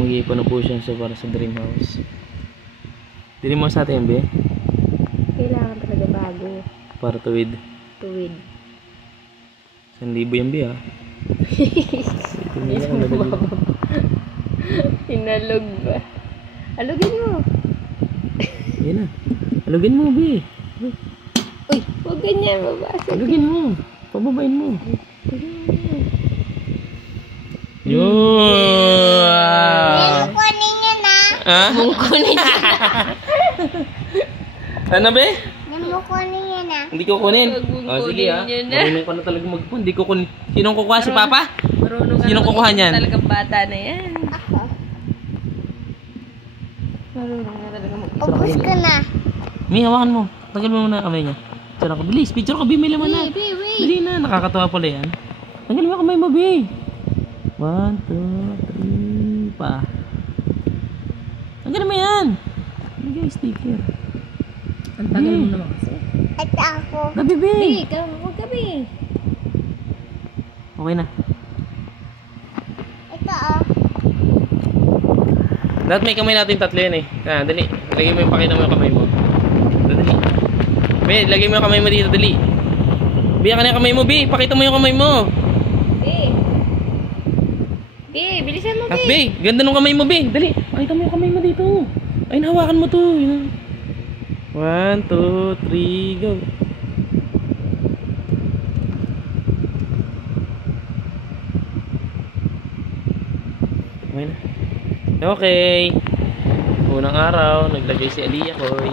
Mag-iipon na po siya para sa dream house. Dream house natin, be? Kailangan talaga bago. Para tuwid. Tuwid. 1,000 yan, be, ha? Hinalog ba? Alugin mo. Yan na. Alugin mo, be. Uy, huwag ganyan, babasag. Alugin mo. Pababain mo. Yun! Kunin nyo na. Ha? Kunin niya. Ano, be? Kunin nyo na. Hindi ko kunin. Huwag mong Oh, sige, ha? kunin yun, ha? Marunong ka na talaga magpun. Hindi ko kunin. Sinong kukuha? Si Papa? Marunong ka Sinong naman kukuha niyan? Talagang bata na yan. Ako. Marunong na talaga Ubus ko na. Mi, hawakan mo. Tagal mo muna kamay niya. Picture ako. Bilis. Picture ka, be. May laman na. Wait. Dali na. Nakakatawa pala yan. Tagal mo kamay mo, be. 1, 2, 3, pa. Tagal mo yan. Lagay sticker. Ang tagal mo naman kasi. Ito ako. Gabi, be. Huwag gabi. Okay na. Ito oh. Dapat may kamay natin tatlo yan eh. Dali. Lagay mo yung pakita mo yung kamay mo. Dali. Be, lagay mo yung kamay mo dito, dali. Be, ka na yung kamay mo, be. Pakita mo yung kamay mo. Bilisan mo, Be, ganda ng kamay mo, be. Dali. Pakita mo yung kamay mo dito. Ay, nahawakan mo to. 1, 2, 3, go. Okay na. Okay. Unang araw, naglagay si Aliyah Koy.